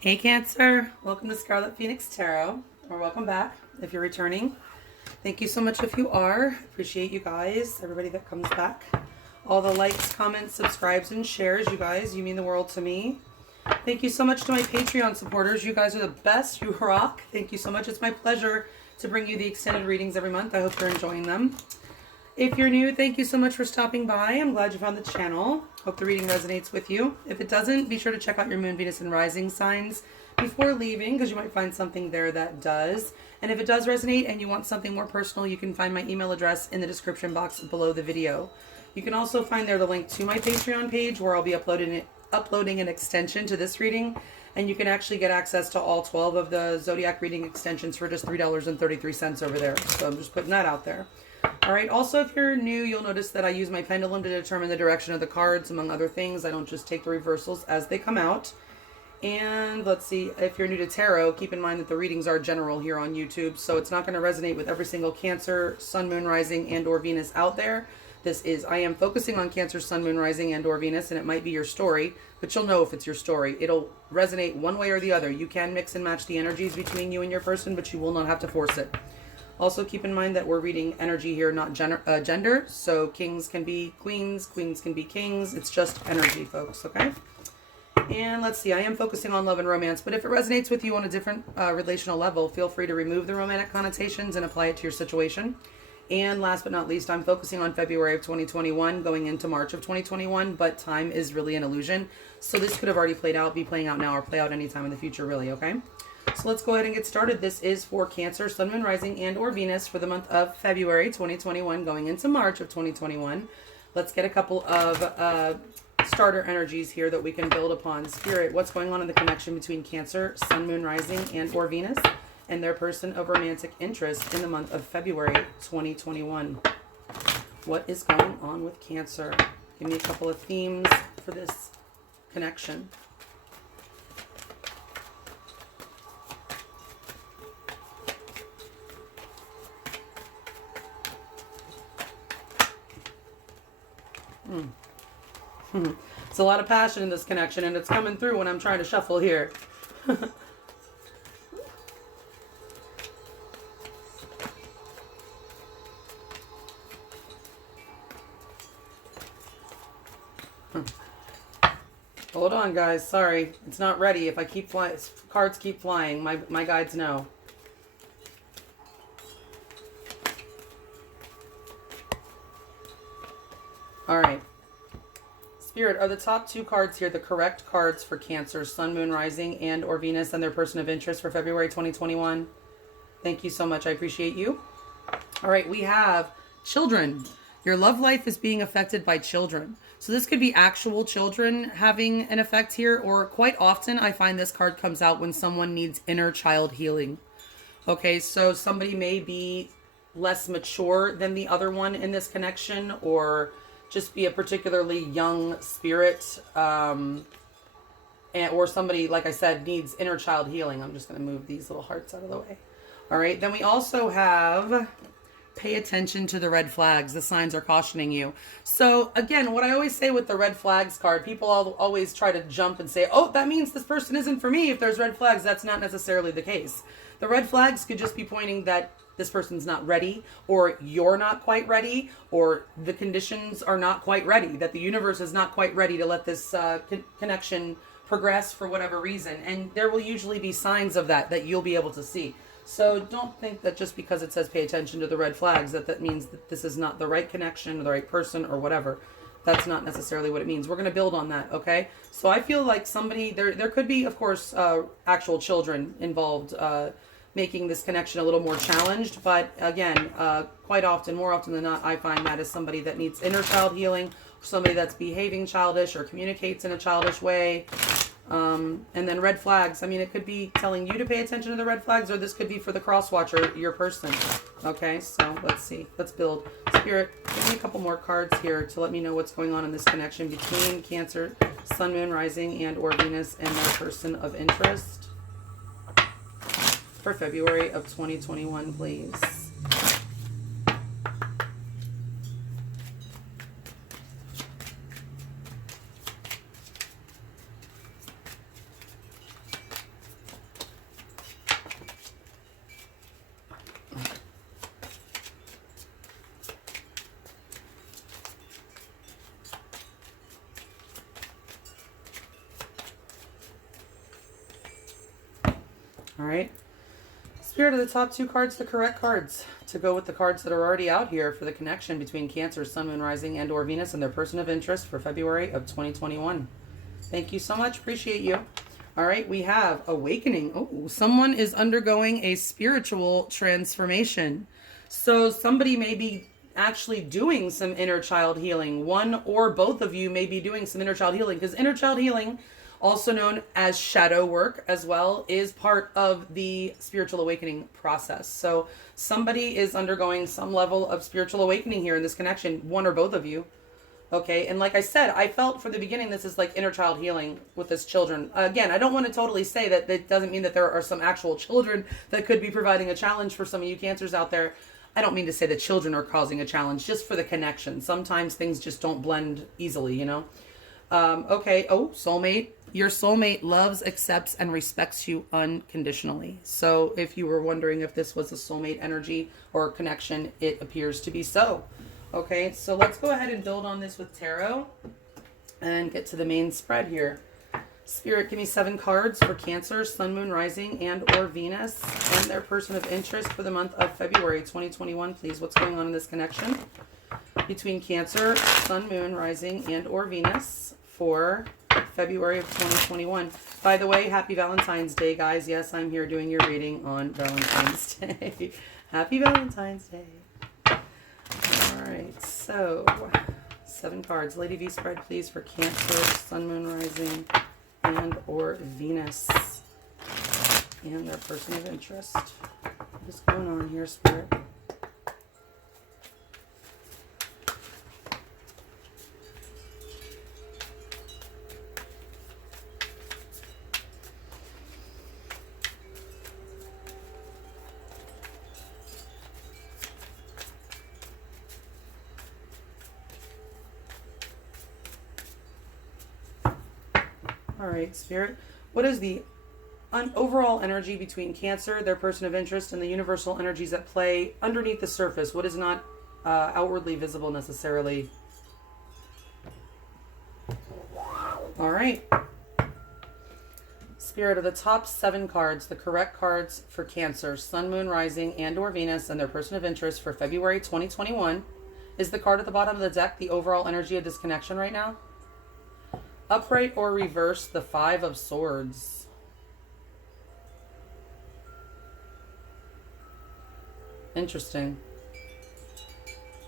Hey Cancer, welcome to Scarlet Phoenix Tarot, or welcome back if you're returning. Thank you so much if you are. Appreciate you guys, everybody that comes back. All the likes, comments, subscribes, and shares, you guys, you mean the world to me. Thank you so much to my Patreon supporters. You guys are the best. You rock. Thank you so much. It's my pleasure to bring you the extended readings every month. I hope you're enjoying them. If you're new, thank you so much for stopping by. I'm glad you found the channel. Hope the reading resonates with you. If it doesn't, be sure to check out your moon, Venus, and rising signs before leaving, because you might find something there that does. And if it does resonate and you want something more personal, you can find my email address in the description box below the video. You can also find there the link to my Patreon page where I'll be uploading an extension to this reading. And you can actually get access to all 12 of the Zodiac reading extensions for just $3.33 over there. So I'm just putting that out there. All right, also if you're new, you'll notice that I use my pendulum to determine the direction of the cards, among other things. I don't just take the reversals as they come out. And let's see, if you're new to tarot, keep in mind that the readings are general here on YouTube, so it's not going to resonate with every single Cancer, Sun, Moon, Rising, and or Venus out there. I am focusing on Cancer, Sun, Moon, Rising, and or Venus, and it might be your story, but you'll know if it's your story. It'll resonate one way or the other. You can mix and match the energies between you and your person, but you will not have to force it. Also, keep in mind that we're reading energy here, not gender. So kings can be queens, queens can be kings. It's just energy, folks, okay? And let's see, I am focusing on love and romance, but if it resonates with you on a different relational level, feel free to remove the romantic connotations and apply it to your situation. And last but not least, I'm focusing on February of 2021, going into March of 2021, but time is really an illusion. So this could have already played out, be playing out now, or play out anytime in the future, really, okay? So let's go ahead and get started. This is for Cancer, Sun, Moon, Rising, and or Venus for the month of February 2021 going into March of 2021. Let's get a couple of starter energies here that we can build upon. Spirit, what's going on in the connection between Cancer, Sun, Moon, Rising, and or Venus and their person of romantic interest in the month of February 2021? What is going on with Cancer? Give me a couple of themes for this connection. It's a lot of passion in this connection, and it's coming through when I'm trying to shuffle here. Hold on, guys. Sorry, it's not ready. If I keep flying, cards keep flying. My guides know. All right. Spirit, are the top two cards here the correct cards for Cancer, Sun, Moon, Rising, and or Venus and their person of interest for February 2021? Thank you so much. I appreciate you. All right, we have children. Your love life is being affected by children. So this could be actual children having an effect here, or quite often I find this card comes out when someone needs inner child healing. Okay, so somebody may be less mature than the other one in this connection, or just be a particularly young spirit, or somebody, like I said, needs inner child healing. I'm just going to move these little hearts out of the way. All right, then we also have pay attention to the red flags. The signs are cautioning you. So again, what I always say with the red flags card, people always try to jump and say, oh, that means this person isn't for me if there's red flags. That's not necessarily the case. The red flags could just be pointing that this person's not ready, or you're not quite ready, or the conditions are not quite ready, that the universe is not quite ready to let this connection progress for whatever reason. And there will usually be signs of that you'll be able to see. So don't think that just because it says pay attention to the red flags that means that this is not the right connection or the right person or whatever. That's not necessarily what it means. We're going to build on that, okay? So I feel like somebody, there could be, of course, actual children involved, making this connection a little more challenged. But again, quite often, more often than not, I find that is somebody that needs inner child healing, somebody that's behaving childish or communicates in a childish way. And then red flags. I mean, it could be telling you to pay attention to the red flags, or this could be for the cross watcher, your person. Okay, so let's see. Let's build. Spirit, give me a couple more cards here to let me know what's going on in this connection between Cancer, Sun, Moon, Rising, and or Venus and their person of interest for February of 2021, please. All right. Spirit of the top 2 cards, the correct cards to go with the cards that are already out here for the connection between Cancer, Sun, Moon, Rising, and or Venus and their person of interest for February of 2021. Thank you so much. Appreciate you. All right, we have Awakening. Oh, someone is undergoing a spiritual transformation. So somebody may be actually doing some inner child healing. One or both of you may be doing some inner child healing, because inner child healing, also known as shadow work as well, is part of the spiritual awakening process. So somebody is undergoing some level of spiritual awakening here in this connection, one or both of you. Okay, and like I said, I felt for the beginning this is like inner child healing with this children. Again, I don't want to totally say that that doesn't mean that there are some actual children that could be providing a challenge for some of you Cancers out there. I don't mean to say that children are causing a challenge, just for the connection. Sometimes things just don't blend easily, you know? Okay, oh, soulmate. Your soulmate loves, accepts, and respects you unconditionally. So if you were wondering if this was a soulmate energy or connection, it appears to be so. Okay, so let's go ahead and build on this with tarot and get to the main spread here. Spirit, give me 7 cards for Cancer, Sun, Moon, Rising, and or Venus and their person of interest for the month of February 2021, please. What's going on in this connection between Cancer, Sun, Moon, Rising, and or Venus for February of 2021. By the way, happy Valentine's Day, guys. Yes, I'm here doing your reading on Valentine's Day. Happy Valentine's Day. All right, so 7 cards. Lady V spread, please, for Cancer, Sun, Moon, Rising, and or Venus and their person of interest. What's going on here, Spirit? All right, Spirit. What is the overall energy between Cancer, their person of interest, and the universal energies at play underneath the surface? What is not outwardly visible necessarily? All right. Spirit, of the top 7 cards, the correct cards for Cancer, Sun, Moon, Rising, and or Venus, and their person of interest for February 2021. Is the card at the bottom of the deck the overall energy of this connection right now? Upright or reverse, the 5 of Swords. Interesting.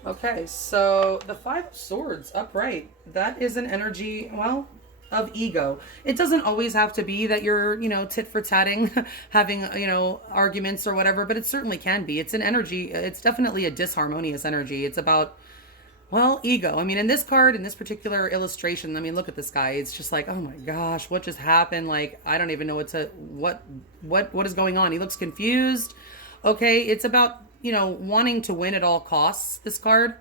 Okay, so the 5 of Swords, upright. That is an energy, well, of ego. It doesn't always have to be that you're, tit for tatting, having, arguments or whatever, but it certainly can be. It's an energy. It's definitely a disharmonious energy. It's about, well, ego. I mean, in this card, in this particular illustration, I mean, look at this guy. It's just like, oh my gosh, what just happened? Like, I don't even know what is going on. He looks confused. Okay, it's about, wanting to win at all costs, this card.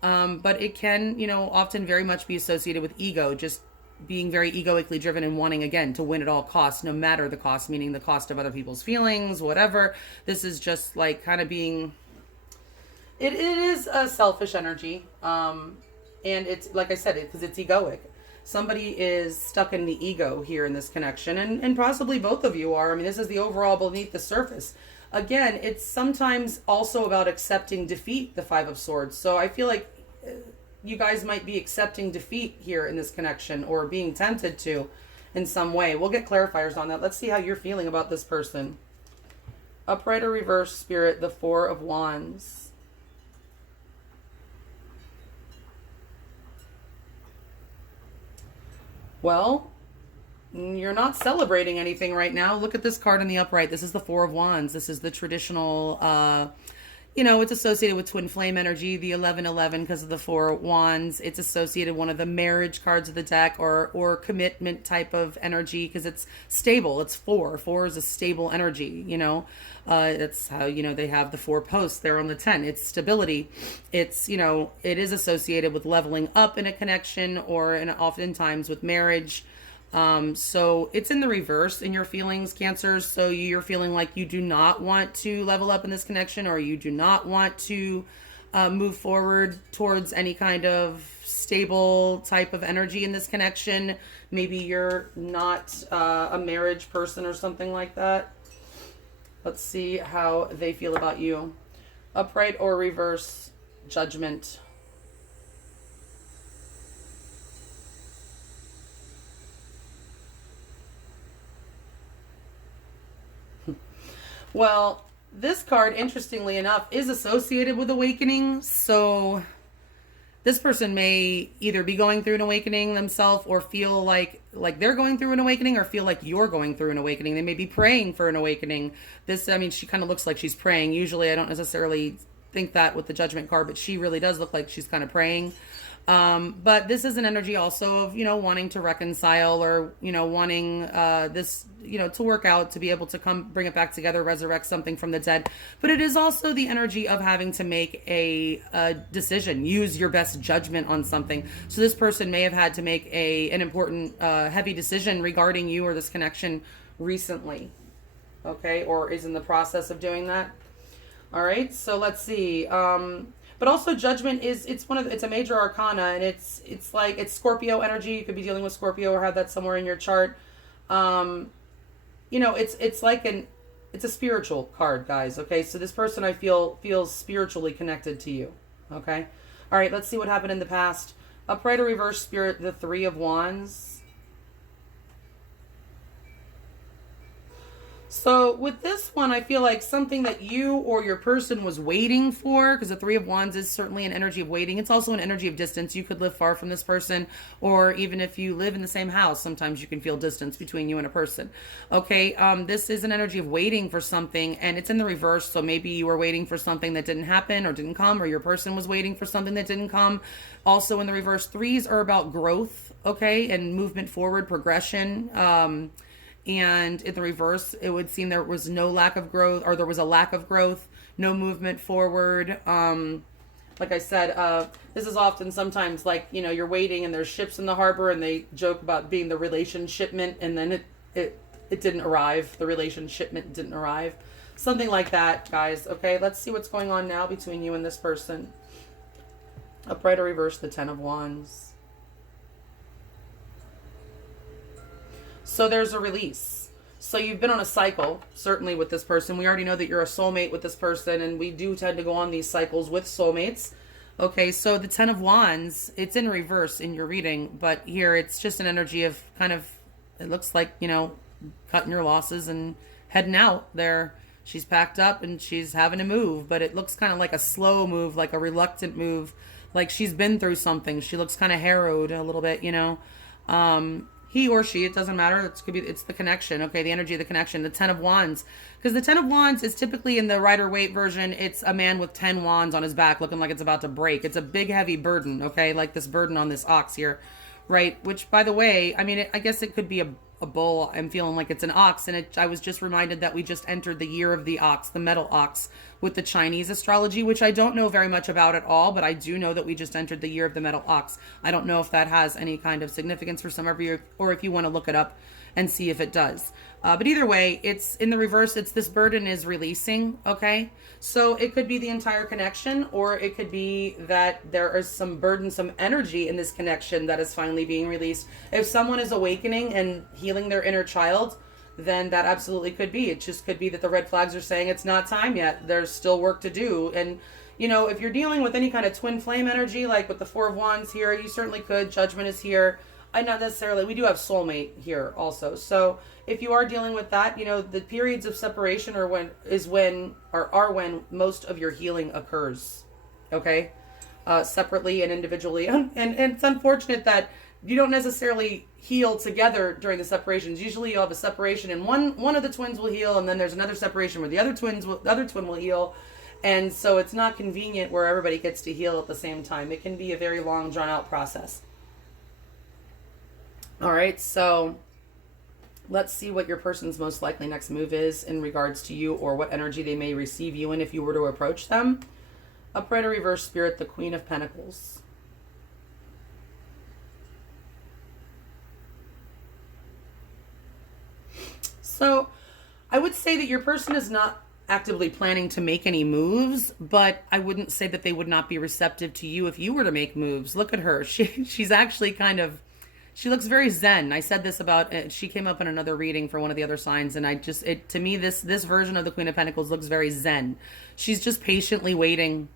But it can, often very much be associated with ego, just being very egoically driven and wanting, again, to win at all costs, no matter the cost, meaning the cost of other people's feelings, whatever. This is just like kind of being... It is a selfish energy, and it's, like I said, because it's egoic. Somebody is stuck in the ego here in this connection, and possibly both of you are. I mean, this is the overall beneath the surface. Again, it's sometimes also about accepting defeat, the 5 of Swords. So I feel like you guys might be accepting defeat here in this connection, or being tempted to in some way. We'll get clarifiers on that. Let's see how you're feeling about this person. Upright or reverse, Spirit, the 4 of Wands. Well, you're not celebrating anything right now. Look at this card in the upright. This is the 4 of Wands. This is the traditional, it's associated with twin flame energy, the 1111 because of the 4 of Wands. It's associated with one of the marriage cards of the deck, or commitment type of energy, because it's stable. It's 4. 4 is a stable energy, That's how, they have the 4 posts there on the 10. It's stability. It's, it is associated with leveling up in a connection, or oftentimes with marriage. So it's in the reverse in your feelings, Cancers. So you're feeling like you do not want to level up in this connection, or you do not want to move forward towards any kind of stable type of energy in this connection. Maybe you're not a marriage person or something like that. Let's see how they feel about you. Upright or reverse, Judgment. Well, this card, interestingly enough, is associated with awakening. So this person may either be going through an awakening themselves or feel like they're going through an awakening or feel like you're going through an awakening. They may be praying for an awakening. This, I mean, she kind of looks like she's praying. Usually I don't necessarily think that with the Judgment card, but she really does look like she's kind of praying. But this is an energy also of, wanting to reconcile or, wanting this, to work out, to be able to come bring it back together, resurrect something from the dead. But it is also the energy of having to make a decision, use your best judgment on something. So this person may have had to make an important, heavy decision regarding you or this connection recently. Okay. Or is in the process of doing that. All right. So let's see. But also Judgment it's a major arcana, and it's like it's Scorpio energy. You could be dealing with Scorpio or have that somewhere in your chart. It's a spiritual card, guys. Okay. So this person I feel feels spiritually connected to you. Okay. All right. Let's see what happened in the past. Upright or reverse, Spirit, the Three of Wands. So with this one, I feel like something that you or your person was waiting for, because the Three of Wands is certainly an energy of waiting. It's also an energy of distance. You could live far from this person, or even if you live in the same house, sometimes you can feel distance between you and a person. Okay, this is an energy of waiting for something, and it's in the reverse. So maybe you were waiting for something that didn't happen or didn't come, or your person was waiting for something that didn't come. Also in the reverse, threes are about growth, okay, and movement forward, progression. And in the reverse, it would seem there was no lack of growth, or there was a lack of growth, no movement forward. Like I said, this is often sometimes like, you're waiting and there's ships in the harbor and they joke about being the relation shipment, and then it didn't arrive. The relation shipment didn't arrive. Something like that, guys. Okay, let's see what's going on now between you and this person. Upright or reverse, the Ten of Wands. So there's a release. So you've been on a cycle, certainly with this person. We already know that you're a soulmate with this person, and we do tend to go on these cycles with soulmates. Okay, so the Ten of Wands, it's in reverse in your reading, but here it's just an energy of kind of, it looks like, cutting your losses and heading out there. She's packed up and she's having to move, but it looks kind of like a slow move, like a reluctant move, like she's been through something. She looks kind of harrowed a little bit, he or she, it doesn't matter. It's the connection. Okay. The energy of the connection, the Ten of Wands, because the Ten of Wands is typically in the Rider-Waite version. It's a man with 10 wands on his back looking like it's about to break. It's a big, heavy burden. Okay. Like this burden on this ox here. Right. Which, by the way, I mean, I guess it could be a bull. I'm feeling like it's an ox. And I was just reminded that we just entered the year of the ox, the metal ox, with the Chinese astrology, which I don't know very much about at all, but I do know that we just entered the year of the metal ox. I don't know if that has any kind of significance for some of you, or if you want to look it up and see if it does. But either way, it's in the reverse. It's this burden is releasing. Okay. So it could be the entire connection, or it could be that there is some burdensome energy in this connection that is finally being released. If someone is awakening and healing their inner child, then that absolutely could be. It just could be that the red flags are saying it's not time yet. There's still work to do. And, if you're dealing with any kind of twin flame energy, like with the Four of Wands here, you certainly could. Judgment is here. Not necessarily. We do have soulmate here also. So if you are dealing with that, the periods of separation are when most of your healing occurs. Okay. Separately and individually. And it's unfortunate that you don't necessarily heal together during the separations. Usually you'll have a separation and one of the twins will heal, and then there's another separation where the other twin will heal. And so it's not convenient where everybody gets to heal at the same time. It can be a very long, drawn out process. All right, so let's see what your person's most likely next move is in regards to you, or what energy they may receive you in if you were to approach them. Upright or reverse, Spirit, the Queen of Pentacles. So I would say that your person is not actively planning to make any moves, but I wouldn't say that they would not be receptive to you if you were to make moves. Look at her. She's actually She looks very zen. I said this about she came up in another reading for one of the other signs, and to me this version of the Queen of Pentacles looks very zen. She's just patiently waiting.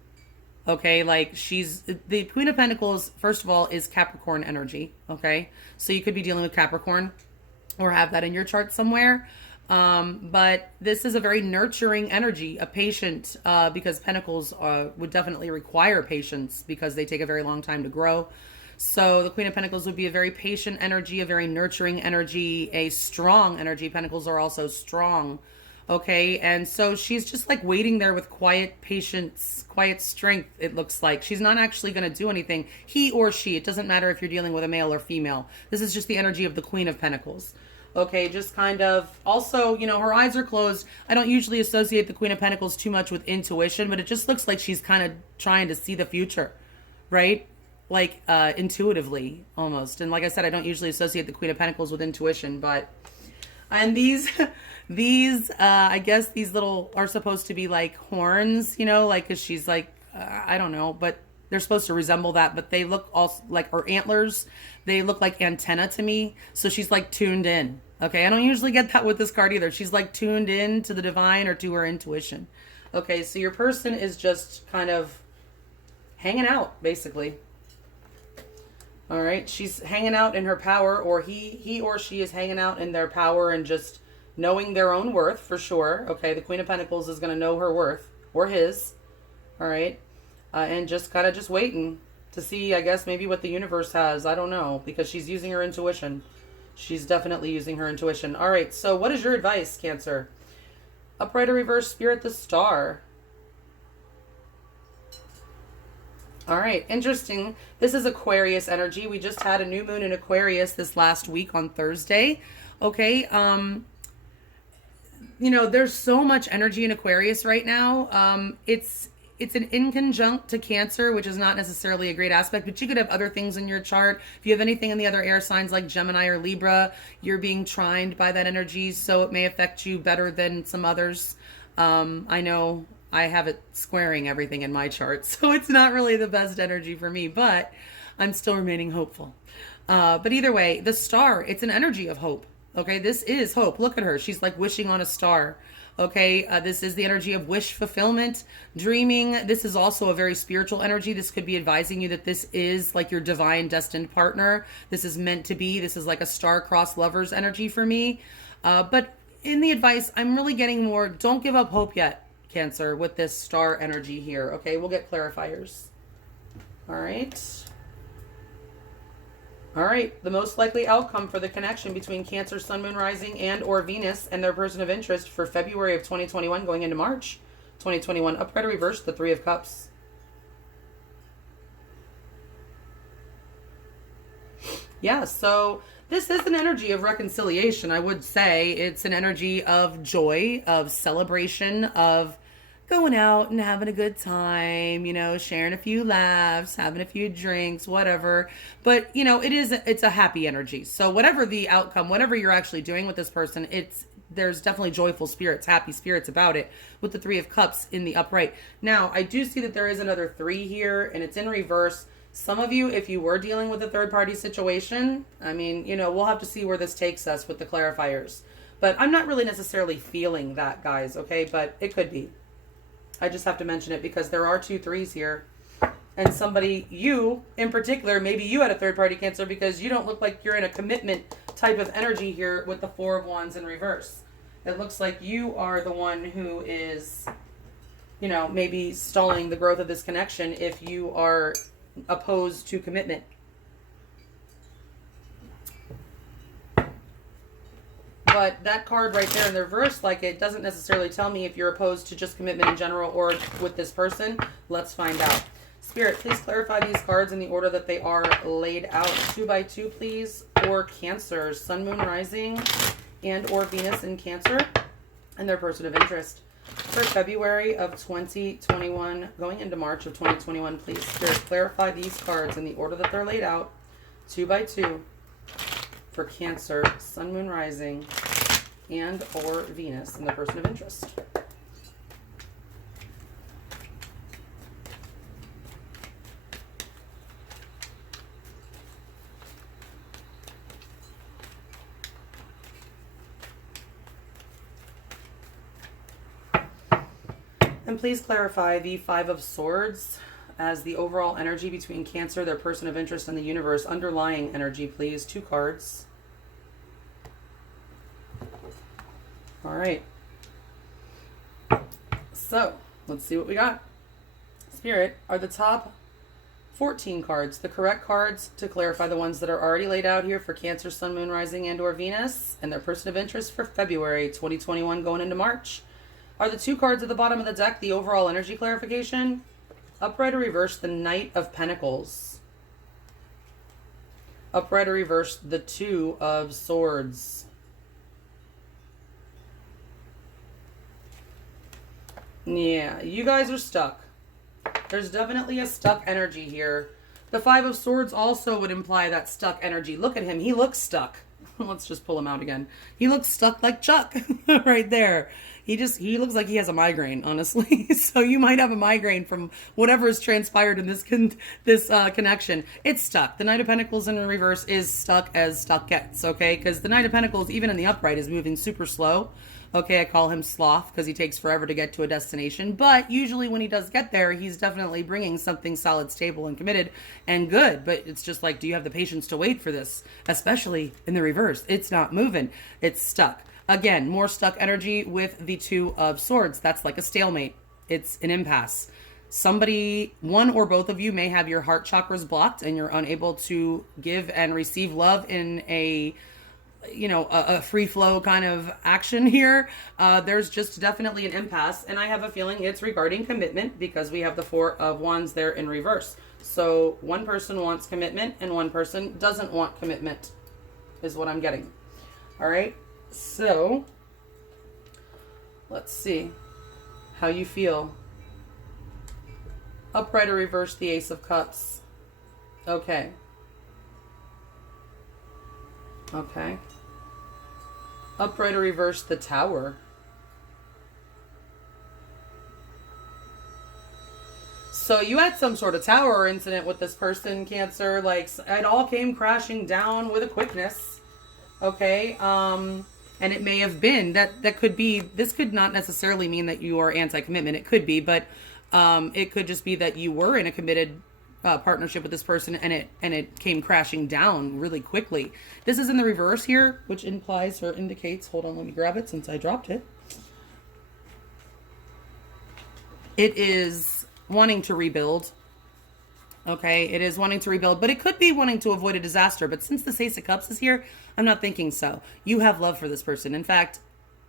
Okay, like the Queen of Pentacles, first of all, is Capricorn energy. Okay, so you could be dealing with Capricorn or have that in your chart somewhere. But this is a very nurturing energy, a patient, because Pentacles would definitely require patience because they take a very long time to grow. So the Queen of Pentacles would be a very patient energy, a very nurturing energy, a strong energy. Pentacles are also strong. Okay. And so she's just like waiting there with quiet patience, quiet strength. It looks like she's not actually going to do anything. He or she, it doesn't matter if you're dealing with a male or female. This is just the energy of the Queen of Pentacles. Okay, just kind of, also, you know, her eyes are closed. I don't usually associate the Queen of Pentacles too much with intuition, but it just looks like she's kind of trying to see the future, right? Like intuitively almost. And like I said, I don't usually associate the Queen of Pentacles with intuition, but, and these I guess these little are supposed to be like horns, you know, like, 'cause she's like, I don't know, but they're supposed to resemble that, but they look also like, or antlers, they look like antenna to me. So she's like tuned in. Okay. I don't usually get that with this card either. She's like tuned in to the divine or to her intuition. Okay. So your person is just kind of hanging out basically. All right. She's hanging out in her power, or he or she is hanging out in their power and just knowing their own worth for sure. Okay. The Queen of Pentacles is going to know her worth, or his. All right. And just kind of just waiting to see, I guess, maybe what the universe has. I don't know, because she's using her intuition. She's definitely using her intuition. All right, so what is your advice, Cancer? Upright or reverse, Spirit, the Star. All right, interesting. This is Aquarius energy. We just had a new moon in Aquarius this last week on Thursday. Okay, you know, there's so much energy in Aquarius right now. It's an inconjunct to Cancer, which is not necessarily a great aspect, but you could have other things in your chart. If you have anything in the other air signs like Gemini or Libra, you're being trined by that energy, so it may affect you better than some others. I know I have it squaring everything in my chart, so it's not really the best energy for me, but I'm still remaining hopeful. But either way, the star, it's an energy of hope. Okay, this is hope. Look at her. She's like wishing on a star. Okay, this is the energy of wish fulfillment, dreaming. This is also a very spiritual energy. This could be advising you that this is like your divine destined partner. This is meant to be. This is like a star-crossed lovers energy for me. But in the advice, I'm really getting more, don't give up hope yet, Cancer, with this star energy here. Okay, we'll get clarifiers. All right. All right, the most likely outcome for the connection between Cancer, Sun, Moon, Rising, and or Venus and their person of interest for February of 2021 going into March 2021. Upright or reverse, the Three of Cups. Yeah, so this is an energy of reconciliation, I would say. It's an energy of joy, of celebration, of going out and having a good time, you know, sharing a few laughs, having a few drinks, whatever. But, you know, it's a happy energy. So whatever the outcome, whatever you're actually doing with this person, there's definitely joyful spirits, happy spirits about it with the Three of Cups in the upright. Now, I do see that there is another 3 here and it's in reverse. Some of you, if you were dealing with a third party situation, I mean, you know, we'll have to see where this takes us with the clarifiers. But I'm not really necessarily feeling that, guys, okay? But it could be. I just have to mention it because there are 2 3s here. And somebody, you in particular, maybe you had a third party Cancer because you don't look like you're in a commitment type of energy here with the 4 of Wands in reverse. It looks like you are the one who is, you know, maybe stalling the growth of this connection if you are opposed to commitment. But that card right there in the reverse, like, it doesn't necessarily tell me if you're opposed to just commitment in general or with this person. Let's find out. Spirit, please clarify these cards in the order that they are laid out. 2 by 2, please, for Cancer, Sun, Moon, Rising, and or Venus in Cancer, and their person of interest. For February of 2021, going into March of 2021, please, Spirit, clarify these cards in the order that they're laid out. 2 by 2. For Cancer, Sun, Moon, Rising, and or Venus and the person of interest. And please clarify the Five of Swords as the overall energy between Cancer, their person of interest, and the universe. Underlying energy, please. 2 cards. All right. So, let's see what we got. Spirit, are the top 14 cards the correct cards to clarify the ones that are already laid out here for Cancer, Sun, Moon, Rising, and or Venus, and their person of interest for February 2021 going into March? Are the 2 cards at the bottom of the deck the overall energy clarification? Upright or reverse, the Knight of Pentacles. Upright or reverse, the 2 of Swords. Yeah, you guys are stuck. There's definitely a stuck energy here. The 5 of Swords also would imply that stuck energy. Look at him. He looks stuck. Let's just pull him out again. He looks stuck like Chuck right there. He looks like he has a migraine, honestly. So you might have a migraine from whatever has transpired in this connection. It's stuck. The Knight of Pentacles in reverse is stuck as stuck gets, okay? Because the Knight of Pentacles, even in the upright, is moving super slow. Okay, I call him sloth because he takes forever to get to a destination. But usually when he does get there, he's definitely bringing something solid, stable, and committed and good. But it's just like, do you have the patience to wait for this? Especially in the reverse. It's not moving. It's stuck. Again, more stuck energy with the 2 of Swords. That's like a stalemate. It's an impasse. Somebody, one or both of you may have your heart chakras blocked and you're unable to give and receive love in a free flow kind of action here. There's just definitely an impasse, and I have a feeling it's regarding commitment because we have the 4 of Wands there in reverse. So one person wants commitment and one person doesn't want commitment is what I'm getting. All right. So let's see how you feel. Upright or reverse, the Ace of Cups. Okay. Okay. Upright or reverse, the Tower. So you had some sort of tower incident with this person, Cancer. Like, it all came crashing down with a quickness. Okay. And it may have been that could be, this could not necessarily mean that you are anti-commitment. It could be, but it could just be that you were in a committed partnership with this person and it came crashing down really quickly. This is in the reverse here, which implies or indicates, hold on, let me grab it since I dropped it. It is wanting to rebuild. Okay, it is wanting to rebuild, but it could be wanting to avoid a disaster. But since the Ace of Cups is here, I'm not thinking so. You have love for this person. In fact,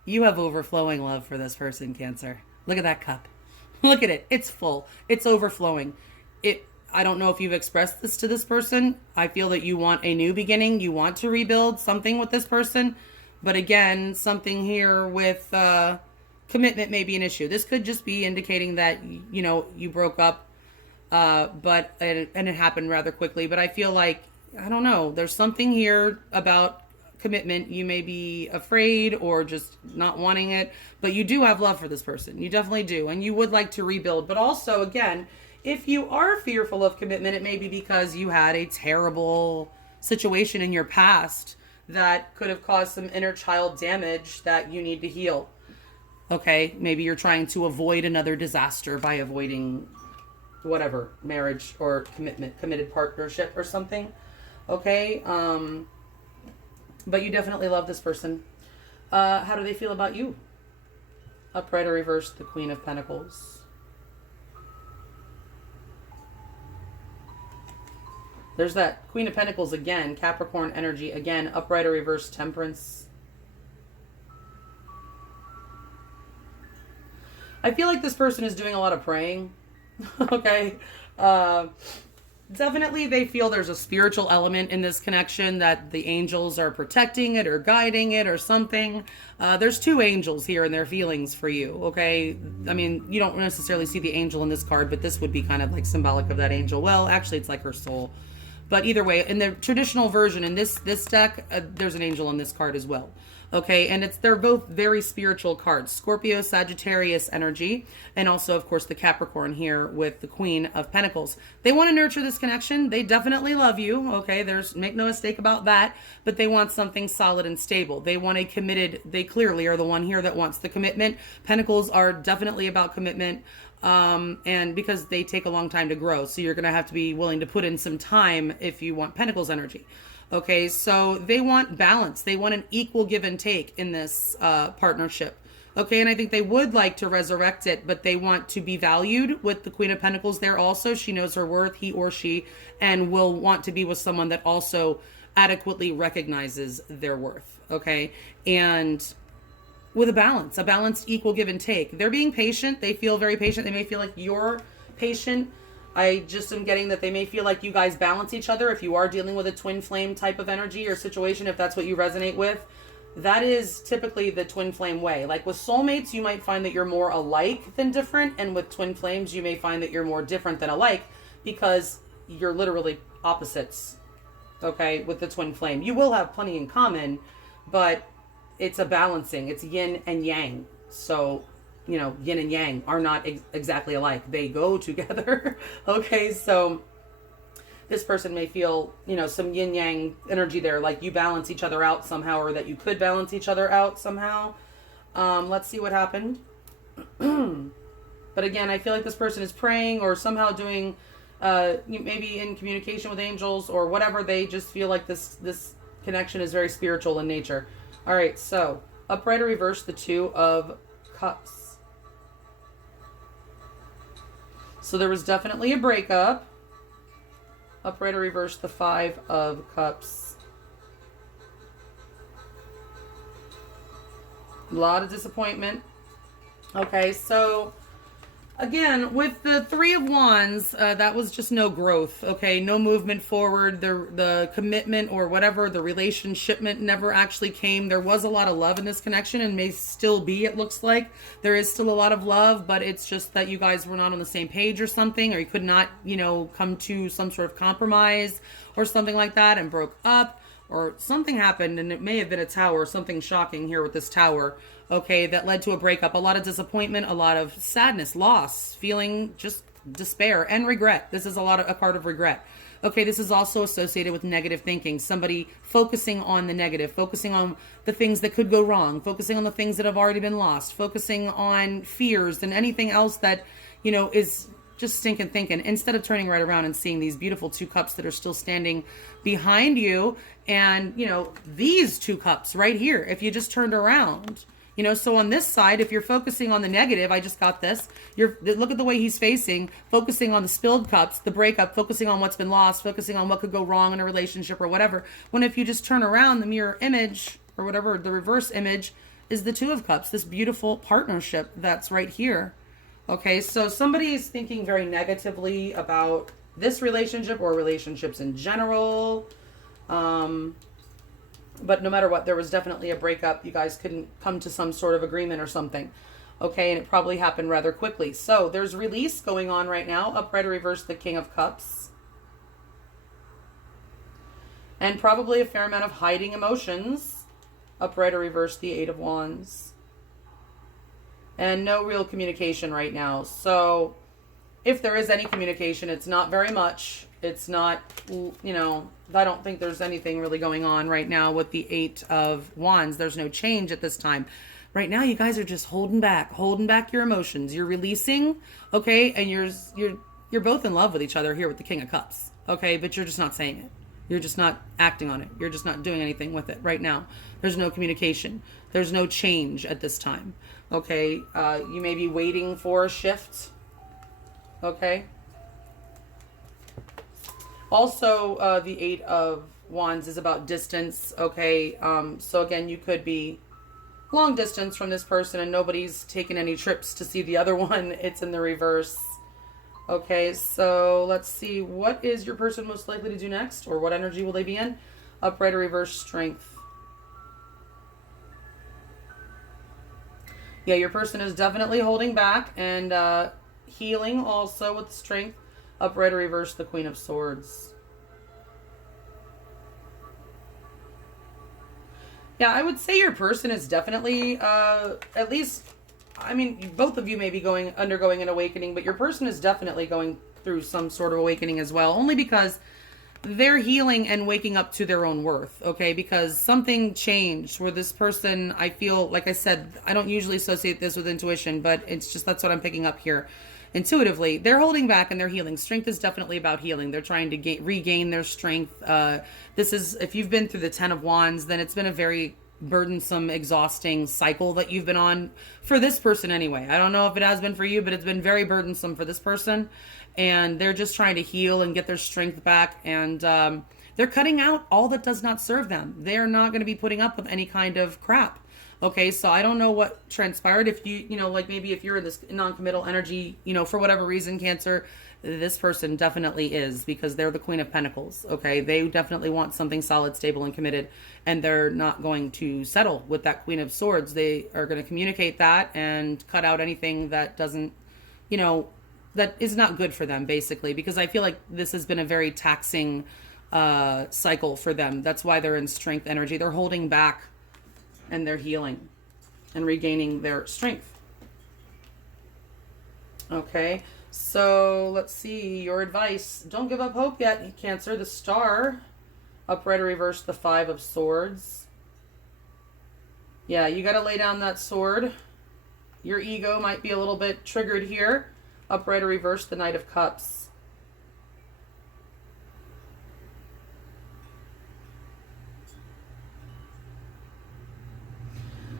you have overflowing love for this person, Cancer. Look at that cup. Look at it. It's full. It's overflowing. I don't know if you've expressed this to this person. I feel that you want a new beginning. You want to rebuild something with this person. But again, something here with commitment may be an issue. This could just be indicating that, you broke up. But it happened rather quickly. But I feel like, I don't know, there's something here about commitment. You may be afraid or just not wanting it, but you do have love for this person. You definitely do. And you would like to rebuild. But also, again, if you are fearful of commitment, it may be because you had a terrible situation in your past that could have caused some inner child damage that you need to heal. Okay, maybe you're trying to avoid another disaster by avoiding whatever, marriage or committed partnership or something. Okay, but you definitely love this person. How do they feel about you? Upright or reverse, the Queen of Pentacles. There's that Queen of Pentacles again, Capricorn energy again, upright or reverse, Temperance. I feel like this person is doing a lot of praying. Okay. Definitely they feel there's a spiritual element in this connection, that the angels are protecting it or guiding it or something. There's 2 angels here and their feelings for you. Okay. I mean, you don't necessarily see the angel in this card, but this would be kind of like symbolic of that angel. Well, actually it's like her soul. But either way, in the traditional version, in this deck, there's an angel on this card as well. Okay, and they're both very spiritual cards. Scorpio, Sagittarius energy, and also, of course, the Capricorn here with the Queen of Pentacles. They want to nurture this connection. They definitely love you. Okay, make no mistake about that. But they want something solid and stable. They want a committed. They clearly are the one here that wants the commitment. Pentacles are definitely about commitment. And because they take a long time to grow, so you're going to have to be willing to put in some time if you want Pentacles energy. Okay, so they want balance. They want an equal give and take in this partnership. Okay, and I think they would like to resurrect it, but they want to be valued with the Queen of Pentacles there also. She knows her worth, he or she, and will want to be with someone that also adequately recognizes their worth. Okay, and with a balanced equal give and take. They're being patient. They feel very patient. They may feel like you're patient. I just am getting that they may feel like you guys balance each other if you are dealing with a twin flame type of energy or situation, if that's what you resonate with. That is typically the twin flame way. Like with soulmates, you might find that you're more alike than different. And with twin flames, you may find that you're more different than alike because you're literally opposites. Okay, with the twin flame. You will have plenty in common, but it's a balancing. It's yin and yang. So, you know, yin and yang are not exactly alike. They go together. Okay, so this person may feel, you know, some yin yang energy there, like you balance each other out somehow, or that you could balance each other out somehow. Let's see what happened. But again, I feel like this person is praying or somehow doing, maybe in communication with angels or whatever. They just feel like this connection is very spiritual in nature. All right, so upright or reverse, the Two of Cups. So there was definitely a breakup. Upright or reverse, the Five of Cups. A lot of disappointment. Okay, so again, with the Three of Wands, that was just no growth. Okay, no movement forward. The commitment or whatever, the relationshipment never actually came. There was a lot of love in this connection and may still be, it looks like. There is still a lot of love, but it's just that you guys were not on the same page or something, or you could not, you know, come to some sort of compromise or something like that and broke up. Or something happened, and it may have been a tower, something shocking here with this tower, okay, that led to a breakup. A lot of disappointment, a lot of sadness, loss, feeling just despair and regret. This is a card of regret. Okay, this is also associated with negative thinking. Somebody focusing on the negative, focusing on the things that could go wrong, focusing on the things that have already been lost, focusing on fears and anything else that, you know, is just stinking thinking, instead of turning right around and seeing these beautiful two cups that are still standing behind you. And, you know, these two cups right here, if you just turned around, you know, so on this side, if you're focusing on the negative, I just got this, look at the way he's facing, focusing on the spilled cups, the breakup, focusing on what's been lost, focusing on what could go wrong in a relationship or whatever. When if you just turn around, the mirror image or whatever, the reverse image is the Two of Cups, this beautiful partnership that's right here. Okay, so somebody is thinking very negatively about this relationship or relationships in general. But no matter what, there was definitely a breakup. You guys couldn't come to some sort of agreement or something. Okay, and it probably happened rather quickly. So there's release going on right now. Upright or reverse, the King of Cups. And probably a fair amount of hiding emotions. Upright or reverse, the Eight of Wands. And no real communication right now. So if there is any communication, it's not very much. It's not, you know, I don't think there's anything really going on right now with the Eight of Wands. There's no change at this time. Right now, you guys are just holding back your emotions. You're releasing, okay? And you're both in love with each other here with the King of Cups, okay? But you're just not saying it. You're just not acting on it. You're just not doing anything with it right now. There's no communication. There's no change at this time. Okay, you may be waiting for a shift. Okay. Also, the Eight of Wands is about distance. Okay, so again, you could be long distance from this person and nobody's taken any trips to see the other one. It's in the reverse. Okay, so let's see. What is your person most likely to do next? Or what energy will they be in? Upright or reverse, Strength. Yeah, your person is definitely holding back and healing also with Strength. Upright or reverse, the Queen of Swords. Yeah, I would say your person is definitely, at least, I mean, both of you may be undergoing an awakening, but your person is definitely going through some sort of awakening as well, only because they're healing and waking up to their own worth, okay? Because something changed where this person, I feel, like I said, I don't usually associate this with intuition, but it's just, that's what I'm picking up here. Intuitively, they're holding back and they're healing. Strength is definitely about healing. They're trying to regain their strength. This is, if you've been through the 10 of Wands, then it's been a very burdensome, exhausting cycle that you've been on for this person anyway. I don't know if it has been for you, but it's been very burdensome for this person. And they're just trying to heal and get their strength back. And they're cutting out all that does not serve them. They're not going to be putting up with any kind of crap. Okay, so I don't know what transpired. If you know, like maybe if you're in this non-committal energy, you know, for whatever reason, Cancer, this person definitely is, because they're the Queen of Pentacles. Okay, they definitely want something solid, stable, and committed, and they're not going to settle with that Queen of Swords. They are going to communicate that and cut out anything that doesn't, you know, that is not good for them, basically, because I feel like this has been a very taxing cycle for them. That's why they're in strength energy. They're holding back and they're healing and regaining their strength. Okay, so let's see your advice. Don't give up hope yet, Cancer. The Star, upright or reverse, the 5 of Swords. Yeah, you got to lay down that sword. Your ego might be a little bit triggered here. Upright or reverse, the Knight of Cups.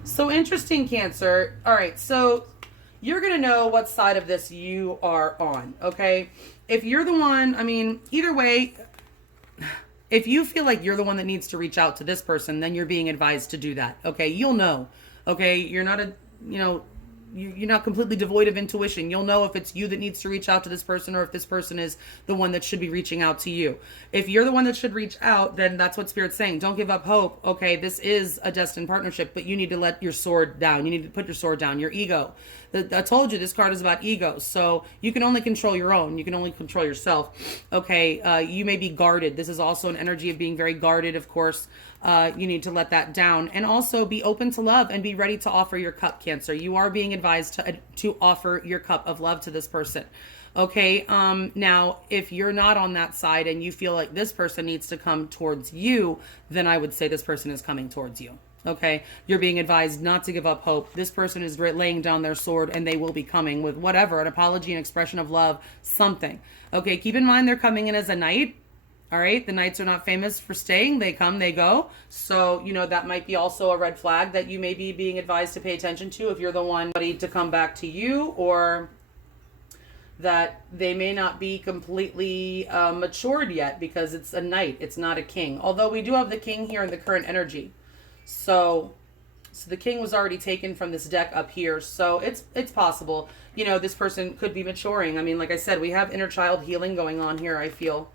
So interesting, Cancer. All right, so you're going to know what side of this you are on, okay? If you're the one, I mean, either way, if you feel like you're the one that needs to reach out to this person, then you're being advised to do that, okay? You'll know, okay? You're not a, you know, you're not completely devoid of intuition. You'll know if it's you that needs to reach out to this person or if this person is the one that should be reaching out to you. If you're the one that should reach out, then that's what Spirit's saying. Don't give up hope. Okay, this is a destined partnership, but you need to let your sword down. You need to put your sword down, your ego. I told you this card is about ego, so you can only control your own. You can only control yourself. Okay, you may be guarded. This is also an energy of being very guarded, of course. You need to let that down and also be open to love and be ready to offer your cup, Cancer. You are being advised to offer your cup of love to this person. Okay, now if you're not on that side and you feel like this person needs to come towards you, then I would say this person is coming towards you. Okay, you're being advised not to give up hope. This person is laying down their sword and they will be coming with whatever, an apology, an expression of love, something. Okay, keep in mind they're coming in as a knight. All right, the knights are not famous for staying. They come, they go. So, you know, that might be also a red flag that you may be being advised to pay attention to if you're the one ready to come back to you, or that they may not be completely matured yet because it's a knight. It's not a king. Although we do have the king here in the current energy. So the king was already taken from this deck up here. So it's possible, you know, this person could be maturing. I mean, like I said, we have inner child healing going on here, I feel.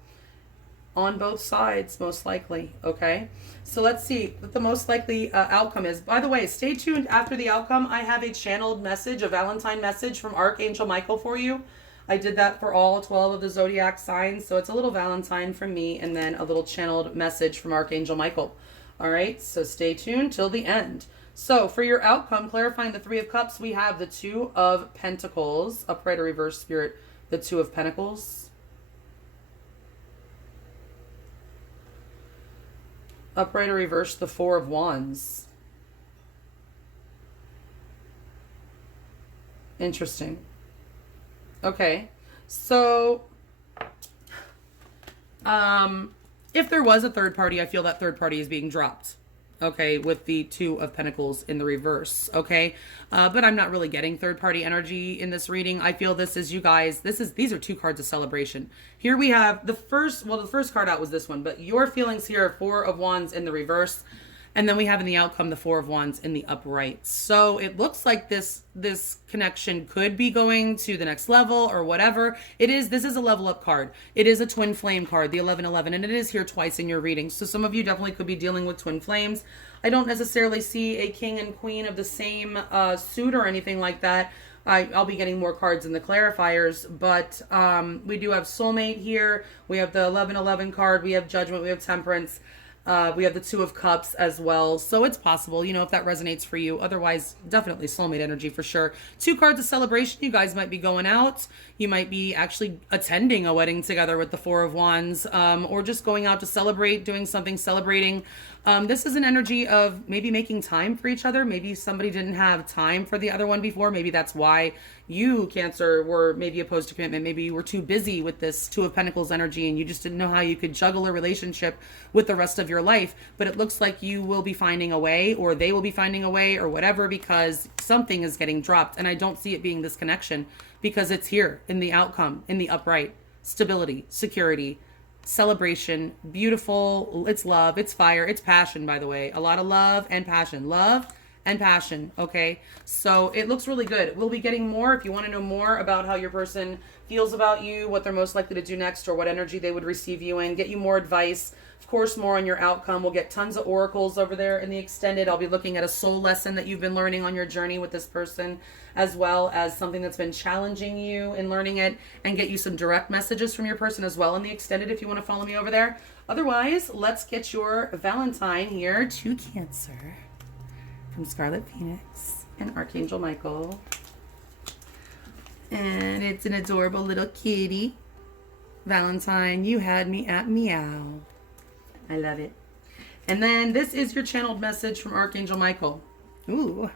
On both sides, most likely. Okay, so let's see what the most likely outcome is. By the way, stay tuned after the outcome. I have a channeled message, a Valentine message from Archangel Michael for you. I did that for all 12 of the zodiac signs, so it's a little Valentine from me and then a little channeled message from Archangel Michael. All right, so stay tuned till the end. So for your outcome, clarifying the 3 of Cups, we have the 2 of Pentacles, upright or reverse, Spirit, the 2 of Pentacles. Upright or reverse, the 4 of Wands. Interesting. Okay, so if there was a third party, I feel that third party is being dropped. Okay, with the 2 of Pentacles in the reverse. Okay, but I'm not really getting third party energy in this reading. I feel this is you guys. These are 2 cards of celebration. Here we have the first. Well, the first card out was this one, but your feelings here are 4 of Wands in the reverse, and then we have in the outcome the 4 of Wands in the upright. So it looks like this connection could be going to the next level or whatever. This is a level up card. It is a twin flame card, the 1111, and it is here twice in your reading. So some of you definitely could be dealing with twin flames. I don't necessarily see a king and queen of the same suit or anything like that. I'll be getting more cards in the clarifiers, but we do have soulmate here. We have the 1111 card. We have judgment. We have temperance. We have the Two of Cups as well. So it's possible, you know, if that resonates for you. Otherwise, definitely soulmate energy for sure. 2 cards of celebration. You guys might be going out. You might be actually attending a wedding together with the Four of Wands, or just going out to celebrate, doing something, celebrating. This is an energy of maybe making time for each other. Maybe somebody didn't have time for the other one before. Maybe that's why you, Cancer, were maybe opposed to commitment. Maybe you were too busy with this Two of Pentacles energy and you just didn't know how you could juggle a relationship with the rest of your life. But it looks like you will be finding a way, or they will be finding a way, or whatever, because something is getting dropped. And I don't see it being this connection, because it's here in the outcome, in the upright, stability, security, celebration, beautiful. It's love, it's fire, it's passion, by the way. A lot of love and passion. Love and passion. Okay, so it looks really good. We'll be getting more. If you want to know more about how your person feels about you, what they're most likely to do next, or what energy they would receive you in, get you more advice, of course, more on your outcome. We'll get tons of oracles over there in the extended. I'll be looking at a soul lesson that you've been learning on your journey with this person, as well as something that's been challenging you in learning it, and get you some direct messages from your person as well in the extended if you want to follow me over there. Otherwise, let's get your Valentine here to Cancer from Scarlet Phoenix and Archangel Michael. And it's an adorable little kitty. Valentine, you had me at meow. I love it. And then this is your channeled message from Archangel Michael. Ooh.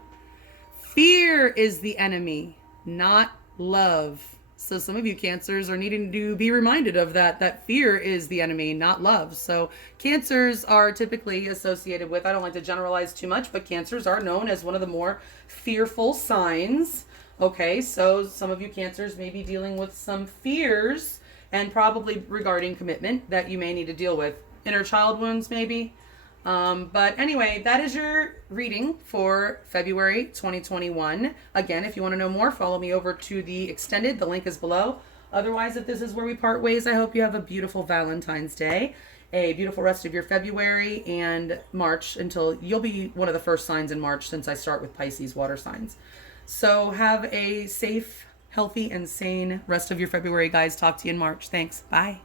Fear is the enemy, not love. So some of you Cancers are needing to be reminded of that fear is the enemy, not love. So Cancers are typically associated with, I don't like to generalize too much, but Cancers are known as one of the more fearful signs. Okay, so some of you Cancers may be dealing with some fears, and probably regarding commitment that you may need to deal with. Inner child wounds, maybe. But anyway, that is your reading for February 2021. Again, if you want to know more, follow me over to the extended. The link is below. Otherwise, if this is where we part ways, I hope you have a beautiful Valentine's Day, a beautiful rest of your February and March, until you'll be one of the first signs in March, since I start with Pisces water signs. So have a safe, healthy, and sane rest of your February, guys. Talk to you in March. Thanks. Bye.